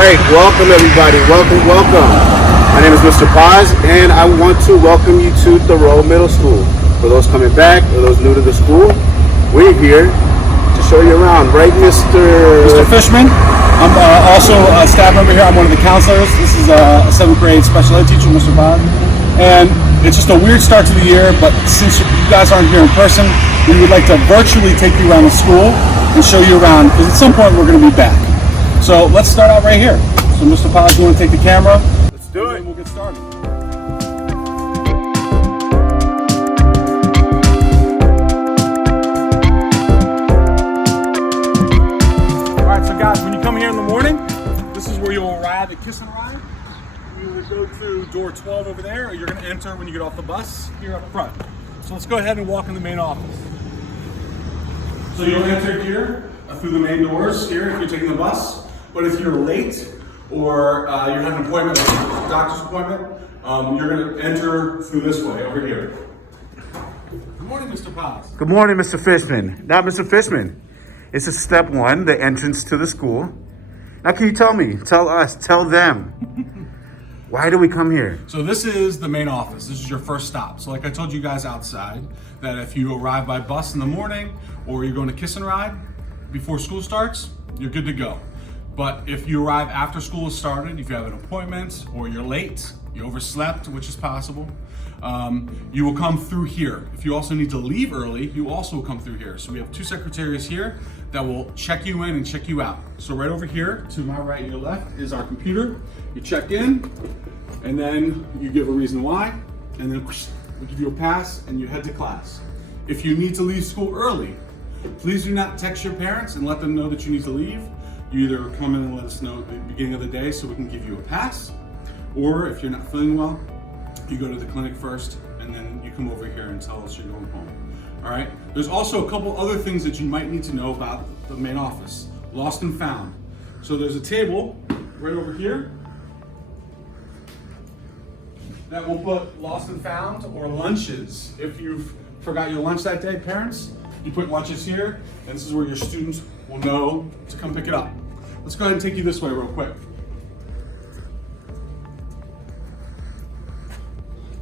right, welcome everybody. Welcome. My name is Mr. Paz, and I want to welcome you to Thoreau Middle School. For those coming back, or those new to the school, we're here to show you around, right, Mr. Fishman? I'm also a staff member here. I'm one of the counselors. This is a 7th grade special ed teacher, Mr. Paz. And it's just a weird start to the year, but since you guys aren't here in person, we would like to virtually take you around the school and show you around, because at some point we're going to be back. So let's start out right here. So Mr. Paz, you want to take the camera? Let's do it. We'll get started. Alright, so guys, when you come here in the morning, this is where you'll arrive at Kiss and Ride. You will go through door 12 over there, or you're going to enter when you get off the bus here up front. So let's go ahead and walk in the main office. So you'll enter here through the main doors here if you're taking the bus. But if you're late or you're having an appointment, like a doctor's appointment, you're going to enter through this way over here. Good morning, Mr. Paz. Good morning, Mr. Fishman. Not Mr. Fishman. This is step one, the entrance to the school. Now, can you tell me, tell us, tell them, why do we come here? So this is the main office. This is your first stop. So like I told you guys outside, that if you arrive by bus in the morning or you're going to Kiss and Ride before school starts, you're good to go. But if you arrive after school has started, if you have an appointment or you're late, you overslept, which is possible, you will come through here. If you also need to leave early, you also will come through here. So we have 2 secretaries here that will check you in and check you out. So right over here, to my right and your left, is our computer. You check in, and then you give a reason why, and then we give you a pass and you head to class. If you need to leave school early, please do not text your parents and let them know that you need to leave. You either come in and let us know at the beginning of the day so we can give you a pass, or if you're not feeling well, you go to the clinic first and then you come over here and tell us you're going home. All right? There's also a couple other things that you might need to know about the main office. Lost and found. So there's a table right over here that will put lost and found or lunches. If you've forgot your lunch that day, parents, you put lunches here, and this is where your students will know to come pick it up. Let's go ahead and take you this way real quick.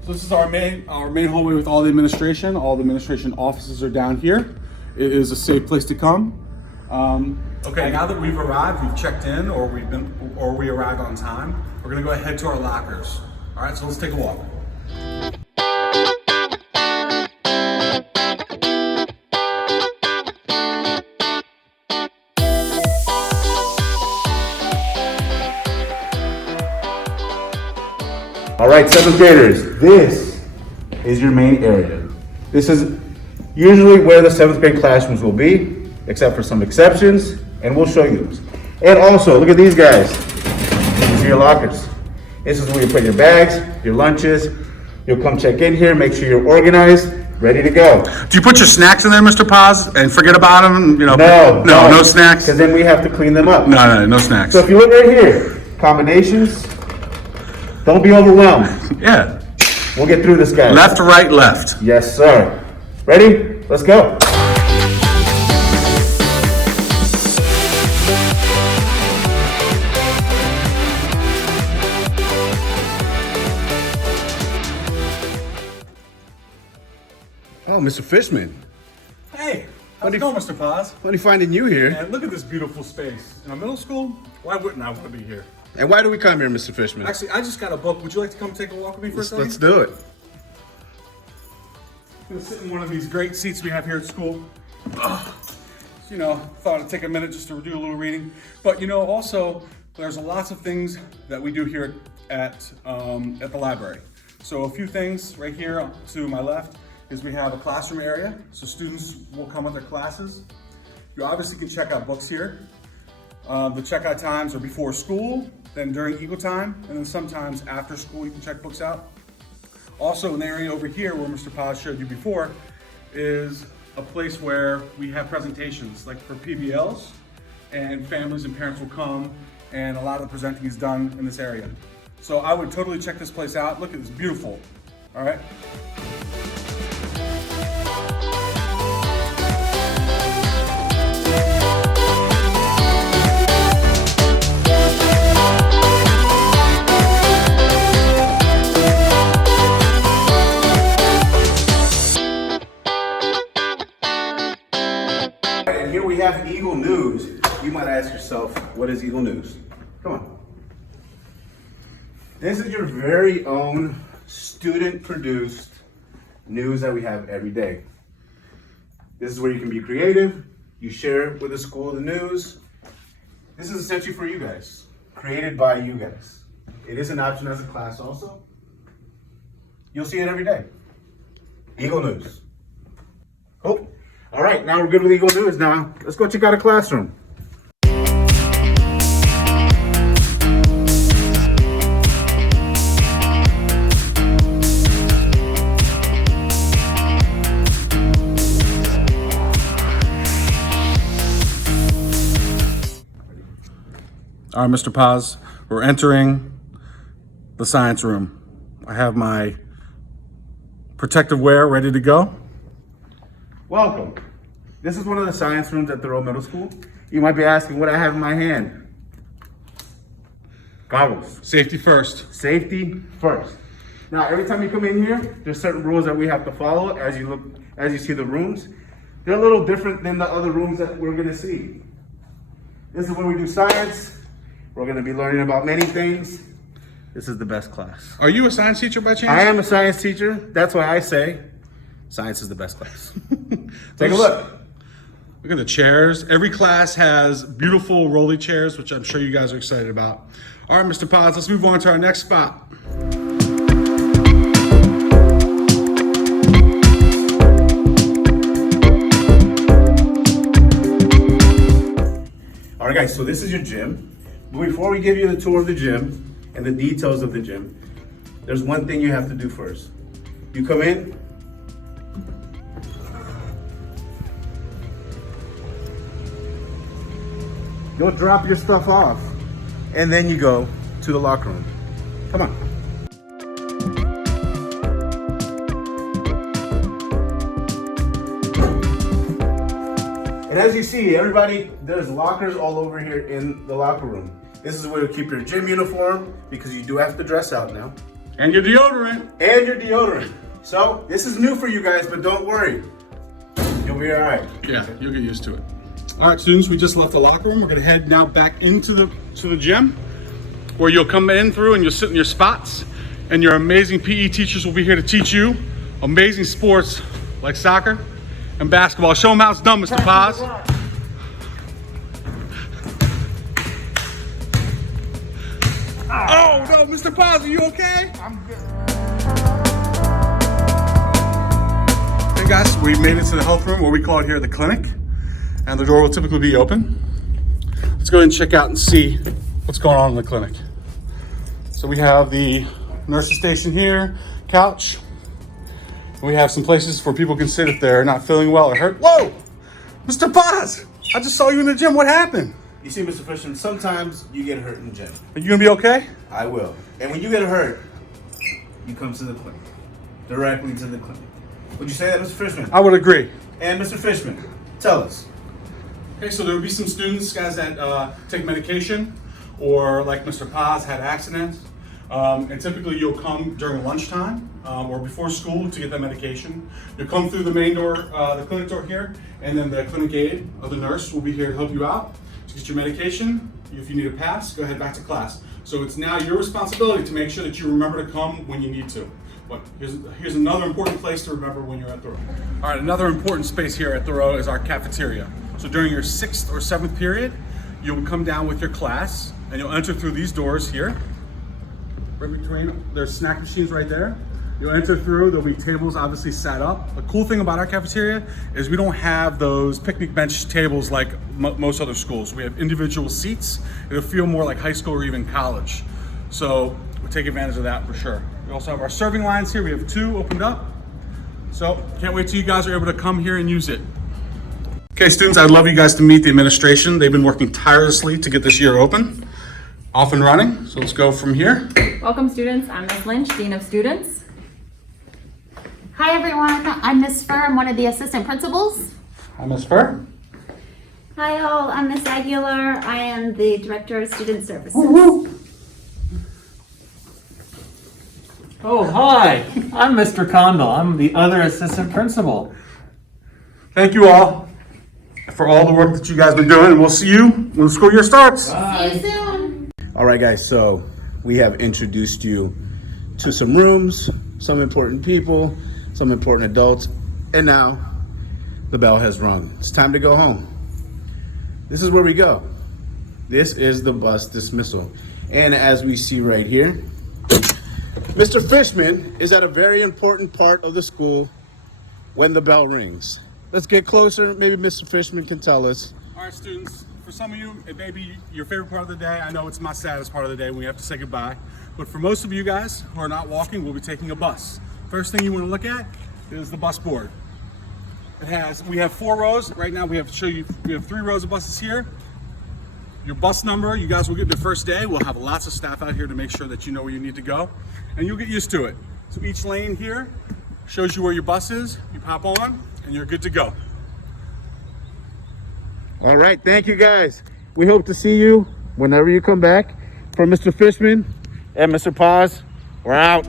So this is our main hallway with all the administration. All the administration offices are down here. It is a safe place to come. Okay, now that we've arrived, we've checked in, or we arrived on time, we're gonna go ahead to our lockers. All right, so let's take a walk. All right, 7th graders, this is your main area. This is usually where the 7th grade classrooms will be, except for some exceptions, and we'll show you those. And also, look at these guys. These are your lockers. This is where you put your bags, your lunches. You'll come check in here, make sure you're organized, ready to go. Do you put your snacks in there, Mr. Paz, and forget about them? You know, No snacks? Because then we have to clean them up. No snacks. So if you look right here, combinations, don't be overwhelmed. Yeah. We'll get through this, guys. Left, right, left. Yes, sir. Ready? Let's go. Oh, Mr. Fishman. Hey, how's it going, Mr. Paz? Funny finding you here. And look at this beautiful space. In a middle school, why wouldn't I want to be here? And why do we come here, Mr. Fishman? Actually, I just got a book. Would you like to come take a walk with me for a second? Let's do it. I'm gonna sit in one of these great seats we have here at school. You know, thought I'd take a minute just to do a little reading. But you know, also, there's lots of things that we do here at the library. So a few things right here to my left is we have a classroom area. So students will come with their classes. You obviously can check out books here. The checkout times are before school, then during equal time, and then sometimes after school you can check books out. Also, an area over here where Mr. Paz showed you before is a place where we have presentations, like for PBLs, and families and parents will come, and a lot of the presenting is done in this area. So I would totally check this place out. Look, it's beautiful, all right? we have Eagle News, you might ask yourself, what is Eagle News? Come on. This is your very own student-produced news that we have every day. This is where you can be creative. You share with the school the news. This is essentially for you guys, created by you guys. It is an option as a class also. You'll see it every day. Eagle News. Cool. All right, now we're good with Eagle News. Now let's go check out a classroom. All right, Mr. Paz, we're entering the science room. I have my protective wear ready to go. Welcome. This is one of the science rooms at Thoreau Middle School. You might be asking what I have in my hand. Goggles. Safety first. Safety first. Now, every time you come in here, there's certain rules that we have to follow as you see the rooms. They're a little different than the other rooms that we're gonna see. This is where we do science. We're gonna be learning about many things. This is the best class. Are you a science teacher by chance? I am a science teacher. That's why I say science is the best class. Take a look. Look at the chairs. Every class has beautiful rolly chairs, which I'm sure you guys are excited about. All right, Mr. Paz, let's move on to our next spot. All right, guys, so this is your gym. But before we give you the tour of the gym and the details of the gym, there's one thing you have to do first. You come in, you'll drop your stuff off, and then you go to the locker room. Come on. And as you see, everybody, there's lockers all over here in the locker room. This is where you keep your gym uniform, because you do have to dress out now. And your deodorant. And your deodorant. So this is new for you guys, but don't worry. You'll be all right. Yeah, you'll get used to it. All right, students, we just left the locker room. We're gonna head now back into the gym, where you'll come in through and you'll sit in your spots, and your amazing PE teachers will be here to teach you amazing sports like soccer and basketball. Show them how it's done, Mr. Paz. Oh no, Mr. Paz, are you okay? I'm good. Hey guys, we made it to the health room, or we call it here the clinic, and the door will typically be open. Let's go ahead and check out and see what's going on in the clinic. So we have the nurse's station here, couch. We have some places where people can sit if they're not feeling well or hurt. Whoa! Mr. Paz! I just saw you in the gym. What happened? You see, Mr. Fishman, sometimes you get hurt in the gym. Are you gonna be okay? I will. And when you get hurt, you come to the clinic. Directly to the clinic. Would you say that, Mr. Fishman? I would agree. And Mr. Fishman, tell us. Okay, so there will be some students, guys, that take medication, or like Mr. Paz had accidents. And typically you'll come during lunchtime or before school to get that medication. You'll come through the main door, the clinic door here, and then the clinic aide or the nurse will be here to help you out to get your medication. If you need a pass, go ahead back to class. So it's now your responsibility to make sure that you remember to come when you need to. But here's another important place to remember when you're at Thoreau. All right, another important space here at Thoreau is our cafeteria. So during your 6th or 7th period, you'll come down with your class and you'll enter through these doors here. Right between, there's snack machines right there. You'll enter through, there'll be tables obviously set up. The cool thing about our cafeteria is we don't have those picnic bench tables like most other schools. We have individual seats. It'll feel more like high school or even college. So we take advantage of that for sure. We also have our serving lines here. We have 2 opened up. So can't wait till you guys are able to come here and use it. Okay, students, I'd love you guys to meet the administration. They've been working tirelessly to get this year open, off and running. So let's go from here. Welcome students, I'm Ms. Lynch, Dean of Students. Hi everyone, I'm Ms. Fur, I'm one of the assistant principals. Hi, Ms. Fur. Hi all, I'm Ms. Aguilar, I am the Director of Student Services. Oh, hi, I'm Mr. Condell, I'm the other assistant principal. Thank you all. for all the work that you guys been doing, and we'll see you when the school year starts. See you soon. All right, guys, so we have introduced you to some rooms, some important people, some important adults, and now the bell has rung. It's time to go home. This is where we go. This is the bus dismissal. And as we see right here, Mr. Fishman is at a very important part of the school when the bell rings. Let's get closer. Maybe Mr. Fishman can tell us. All right, students, for some of you, it may be your favorite part of the day. I know it's my saddest part of the day when we have to say goodbye. But for most of you guys who are not walking, we'll be taking a bus. First thing you want to look at is the bus board. We have 4 rows. Right now we have 3 rows of buses here. Your bus number, you guys will get the first day. We'll have lots of staff out here to make sure that you know where you need to go. And you'll get used to it. So each lane here shows you where your bus is. You pop on and you're good to go. All right, thank you guys. We hope to see you whenever you come back. For Mr. Fishman and Mr. Paz, we're out.